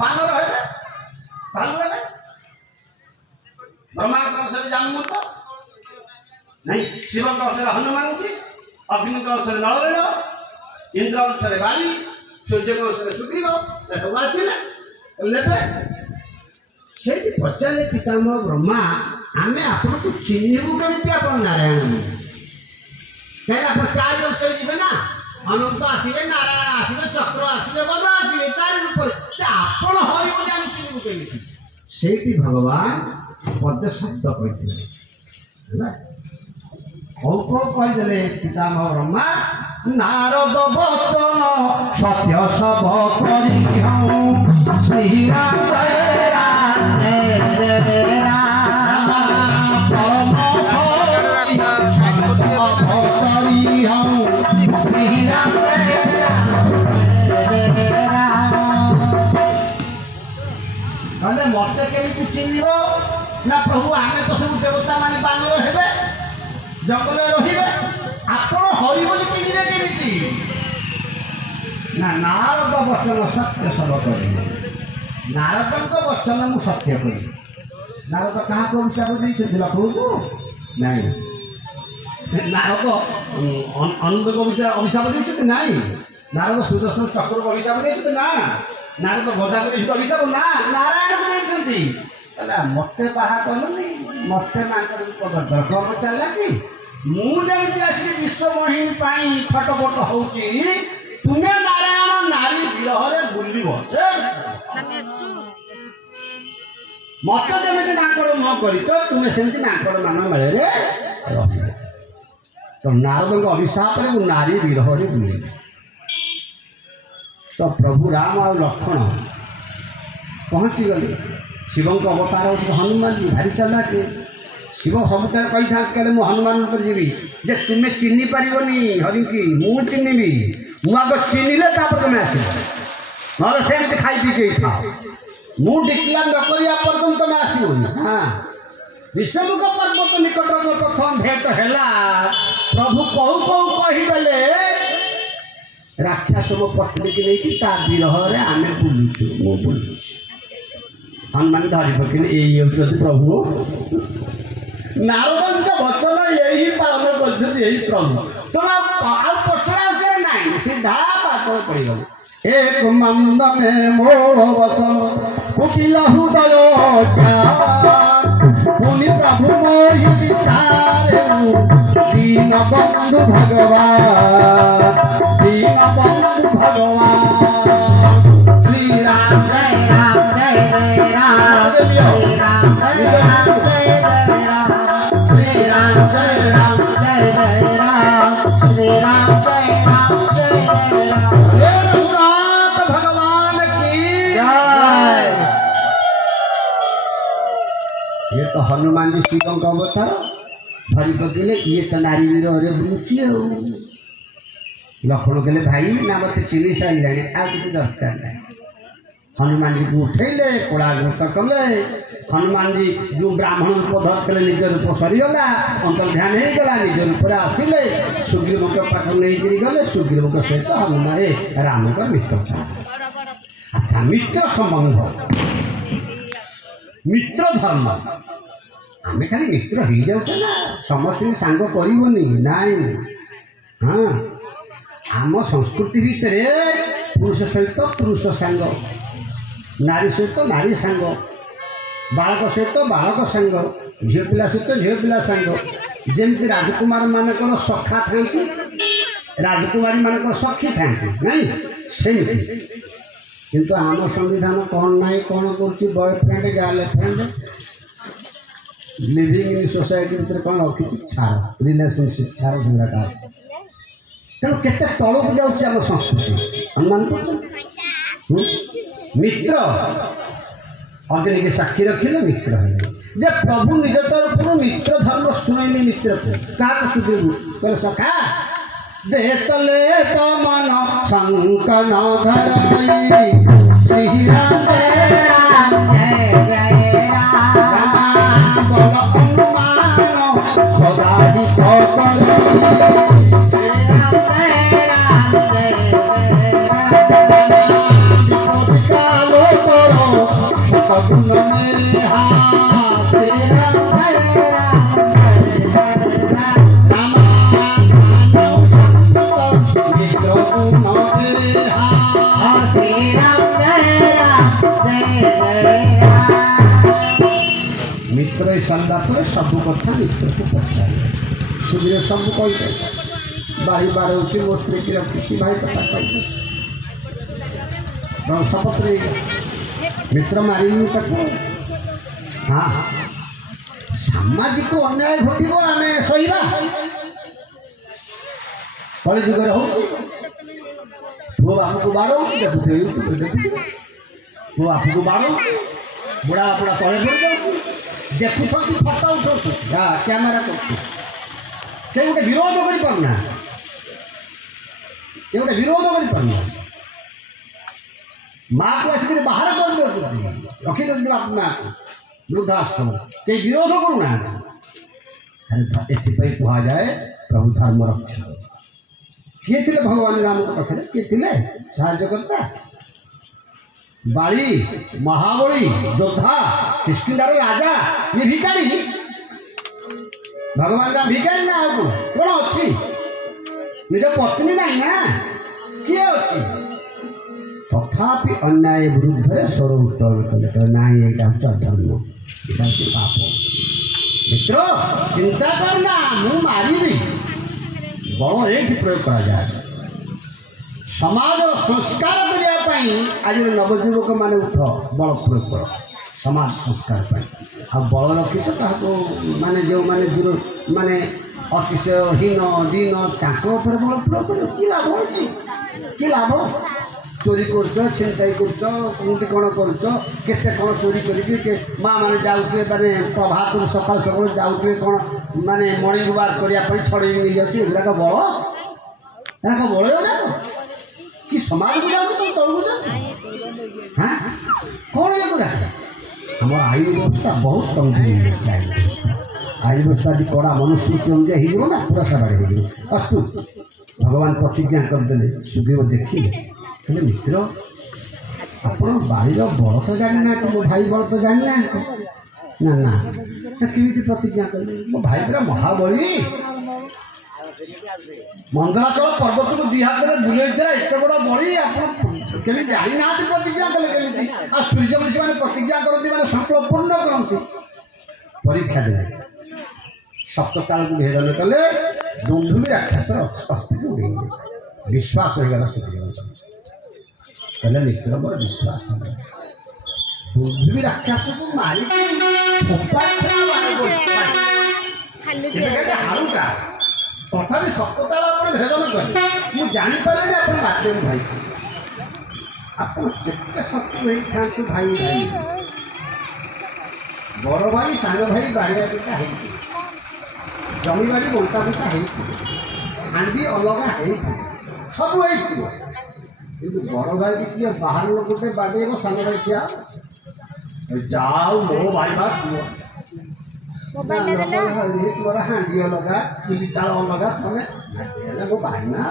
बानर है भालू है ब्रह्मा कौशल जानू तो नहीं शिव कौशल हनुमान जी अग्नि कौशल नलवेण इंद्र कौशल बाली सूर्य कौशल सुग्रीव से पचारे पितामह ब्रह्मा आमे आपको चिन्हबू केमी आप नारायण कहीं आप चार वर्ष जी ना अनंत आसवे नारायण आसवे चक्र आसवे गदा आसवे चार रूप आपण हरि बोली आम चिन्हबू केमी से भगवान पद शब्द कहते कहीदे पितामह ब्रह्मा नारद बचन सत्य सब करी श्री राम जय राम जय राम परम करी श्री राम जय राम कहले मत केमी चिन्ह ना प्रभु आमे तो सब देवता मान बानर हेबे जंगल रही आपण हरि बोली चिन्हे केमिति ना नारद वचन सत्य सब करी नारद वचन मु सत्य करी नारद क्या अभिशाप देते लक्ष्मण को नहीं नारद अनुद को अभिशाप देते नहीं नारद सुदर्शन चक्र को अभिशाप देते ना नारद गदा को अभिशाप ना नारायण को देते मत बाहा कलुनी मत कम चलला कि मुझे आसिक विश्व महिनी खटपट हो तुम्हें नारायण नारी विरह बुल मत जमी नाकड़ न कर तुम्हें सेमती नाकड़ मान मेले तो नारद अभिशाप नारी विरह बुले तो प्रभु राम और लक्ष्मण पहुँची गले शिव अवतार हनुमान जी भारी चला के शिव सबुत कही था कहले मु हनुमान पर जीवी जे तुम्हें चिन्ह पारनी हरि की मु चिन्हबी मुझ चिन्हले तुम्हें आस ना से खाई पी के था मु डिक्लेयर न करिया पर्यंत तुम्हें आसबनी हाँ विषमुख पर्वत निकट प्रथम भेट है प्रभु कहू कहू कहीदे राक्षस मो पत्नी की नहीं विरह आम बुलुचु मु बुलुचु हनुमान धरी पकड़े यही प्रभु नारद वचन यही पालन कर प्रभु तुम पचरा ना सीधा पागल पड़ एक मंद में मो वचन कुटिल हृदय पुनि प्रभु मोहि विचारे दीन बंधु भगवान श्री राम जय राम जय जय राम श्री राम जय राम जय जय राम श्री राम जय राम जय जय राम श्री राम जय राम जय जय राम रघुनाथ भगवान की जय। ये तो हनुमान जी शिव का अवतार धरी पकड़े ये तो नारी वीर बुलुची लक्ष्मण कहले भाई ना मत चिन्ह सारे आ कि दरकार ना हनुमान जी को उठेले कोड़ा गोत कले हनुमान जी जो ब्राह्मण को धरते निज रूप सरीगला अंतर ध्यान होगला निज रूप आसिले सुग्रीव के पाख नहीं गले सुग्रीव के सहित हनुमान राम का मित्र अच्छा मित्र संबंध मित्र धर्म आम खाली मित्र हो जाऊे ना समस्त सांग करनी नाई हाँ आम संस्कृति भितर पुरुष सहित पुरुष सांग नारी सहित नारी सांग बालक सहित बालक सांग झील पिला सहित झील पिला सांग जमी राजकुमार मानकर सखा था राजकुमारी मानकर सखी था नहीं सेमती किंतु आम संविधान कौन ना कौन कर boyfriend girlfriend living in society भितर कौन रखी छाड़ रिलेशनशिप छाड़ झगड़ा तेणु केते तलक जाऊँच आम संस्कृति अनुमान कर मित्र अग्नि के साक्षी रखिले मित्र जे प्रभु निज तरफ मित्र धर्म शुणैली मित्र को क्या सुधीर कहे सखा दे तले तो मन शंकन धरई श्री राम जय जय राम बोल हनुमान सदा ही पकड़ काल मित्र सारा पर सब कथा मित्र को पचारे सुधीर सब कही बाड़ी बाड़े मो स्त्री की रखी भाई कथा कही शपथ मित्र मारिनी तक हाँ सामाजिक अन्याय घटव आम सहीबा कल जुगे हो पुओ बाप को बाड़ देखुए पुओ बाप को बाड़ बुढ़ा बुढ़ा तले पड़ जाऊँ देखुं फटो उठाऊ कैमेरा कर गोटे विरोध कर पाना गोटे विरोध कर पाना माँ को आसिक बाहर कर रखी दिखते बाप माँ को वृद्धाश्रम कई विरोध करूना एपाई कहुए प्रभु धर्म रक्षक किए थे भगवान राम पाखे किए थे साहाय्यकर्ता बाली महाबली योद्धा किष्किंधार राजा ये भिखारी भगवान राम भिखारी ना कौन अच्छी निज पत्नी ना ना किए अच्छी तथापि अन्याय विरुद्ध स्वर उत्तोलन कले ना यहाँ धर्म यहाँ पाप मित्र चिंता करना मु मारि बल ये प्रयोग करा जाए समाज संस्कार करने आज नवजुवक मैंने उठ बल प्रयोग कर समाज संस्कार आ बल रखीच माने जो माने दूर माने अतिशयहीन दीन बल प्रयोग कर कि लाभ कि लाभ चोरी कर छिनताई कर कौन करते कौन चोरी करके माँ मैंने जाऊे माने प्रभात सका सका जाऊे कौन माने मर्णिंग वाक करने छड़े नहीं जाऊँगी एगुड़ाक बल एगुड़ाक बल कि समाज को जाऊँ तुम तौक जाओ हाँ कौन ये गुड़ा आम आईन व्यवस्था बहुत कमजोर आईन व्यवस्था जी कड़ा मनुष्य अनुजाई हो ना पूरा सारा अस्तु भगवान प्रतिज्ञा करदे सुग्रीव देखिए कहले मित्र आप बाड़ीर बल तो जानी ना मो भाई बल तो जानी ना ना ना केमी प्रतिज्ञा कले मो भाई पूरा महाबली मंदराचल पर्वत को दी हाथ में बुले एत बड़ा बड़ी आप जानी ना प्रतिज्ञा कले केमी आ सूर्य ऋषि मैंने प्रतिज्ञा करती मैंने संकल्प पूर्ण करती परीक्षा दे सप्तकाल को भेदन कले दुंदुभी राक्षस अस्थिति उड़े विश्वास हो गला सुग्रीव कहले मित्र मोर विश्वास दुंदुभी राक्षस को मारी हारुका तथापि सप्तकाल आप भेदन कले मुझे जापारे आप बाध्य भाई आप जिते शत्रु हो भाई भाई बड़ भाई सान भाई बाड़िया पिता जमी बाड़ी बंटा पिता हांडी अलग सब कि बड़ भाई किए बाहर लोग गोटे बाड़े सान भाई ठिया जाओ मो भाई बात तुम्हारा हांडी अलग चुली चाल अलग तुम मो भाई ना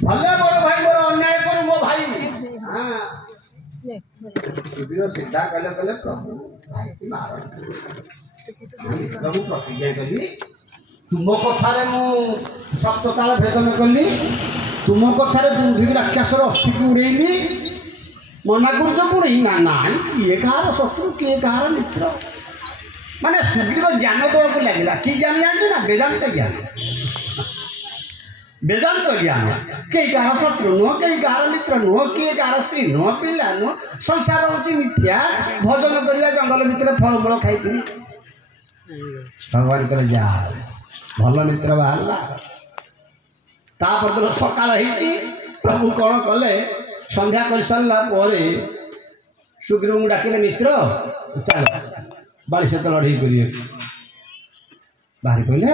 भले बड़ भाई मोर अन्याय करू मो भाई हाँ सुग्रीव सीधा कहले कहले प्रभु भाई की मार प्रभु प्रतिज्ञा कली तुम कथार मु सप्तकाल भेदन कली तुम कथार दुंदुभी राक्षसर अस्थिति उड़ेली मना कर पुणी ना ना किए कहार शत्रु किए कहार मित्र माने सुग्रीव ज्ञान देवाक लगे कि ज्ञान जानते ना वेदांत ज्ञान वेदांत ज्ञान कई कहार शत्रु नुह कई कहार मित्र नुह किए कहार स्त्री नुह पिला नुह संसार हूँ मिथ्या भजन करवा जंगल भितर फलमूल खाई भगवान कह जा भल मित्र बाहर तापर तो सकाल प्रभु कौन कले संध्या कर सारा सुग्रीव को डाकिले मित्र चल बाड़ी सहित लड़े करिए बाहर कहले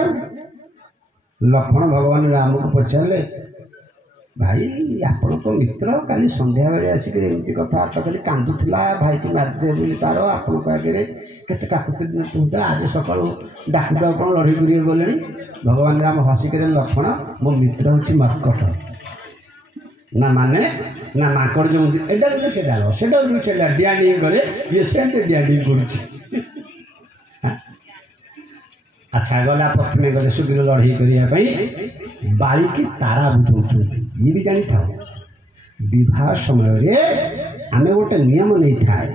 लक्ष्मण भगवान राम को पचारे ଭାଇ ଆପଣ ତ ମିତ୍ର, କାଲି ସନ୍ଧ୍ୟାବେଳେ ଆସିକି ଏମିତି କଥାବାର୍ତ୍ତା କରି କାନ୍ଦୁଥିଲା ଭାଇକି ମାରିଦେବେ ବୋଲି ତାର ଆପଣଙ୍କ ଆଗରେ କେତେ କାକୁତି ହେଉଥିଲା। ଆଜି ସକାଳୁ ଡାକୁଟା ଆପଣ ଲଢ଼େଇ କରିବାକୁ ଗଲେଣି। ଭଗବାନ ରାମ ହସିକରେ ଲକ୍ଷ୍ମଣ ମୋ ମିତ୍ର ହେଉଛି ମର୍କଟ ନା ମାନେ ନା ମାଙ୍କଡ଼ ଯେମିତି ଏଇଟା ଯଦି ସେଇଟା ହବ ସେଇଟା ଯଦି ସେଇଟା ଡିଆ ଡିଏ କରେ ଇଏ ସେମିତି ଡିଆ ଡିଏ କରୁଛି। ଆଚ୍ଛା ଗଲା ପ୍ରଥମେ ଗଲେ ସୁବିଲ ଲଢ଼େଇ କରିବା ପାଇଁ ବାଳିକି ତାରା ବୁଝାଉଛନ୍ତି। ଇଏ ବି ଜାଣିଥାଉ ବିବାହ ସମୟରେ ଆମେ ଗୋଟେ ନିୟମ ନେଇଥାଏ।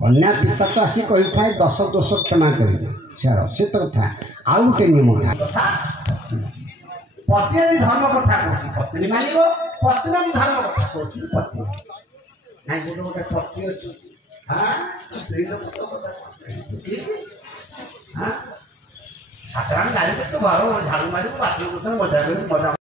କନ୍ୟା ପିତା ତ ଆସି କହିଥାଏ 10 ଦୋଷ କ୍ଷମା କରିବେ ଛାଡ଼ ସେ ତ କଥା। ଆଉ ଗୋଟେ ନିୟମ ଥାଏ କଥା ପତ୍ନୀ ଧର୍ମ କଥା କହୁଛି ପତ୍ନୀ ମାନିବ। ପତ୍ନୀ ଧର୍ମ କଥା କହୁଛି ପତ୍ନୀ ନାଇଁ ଗୋଟେ ଗୋଟେ ପତ୍ନୀ ଅଛି ସ୍ତ୍ରୀ ଲୋକ ସାଧାରଣ ଗାଡ଼ି ତ ଘର ଝାଡ଼ୁ ମାରି ବାଥରୁମ୍ ମଜା କରି ମଜା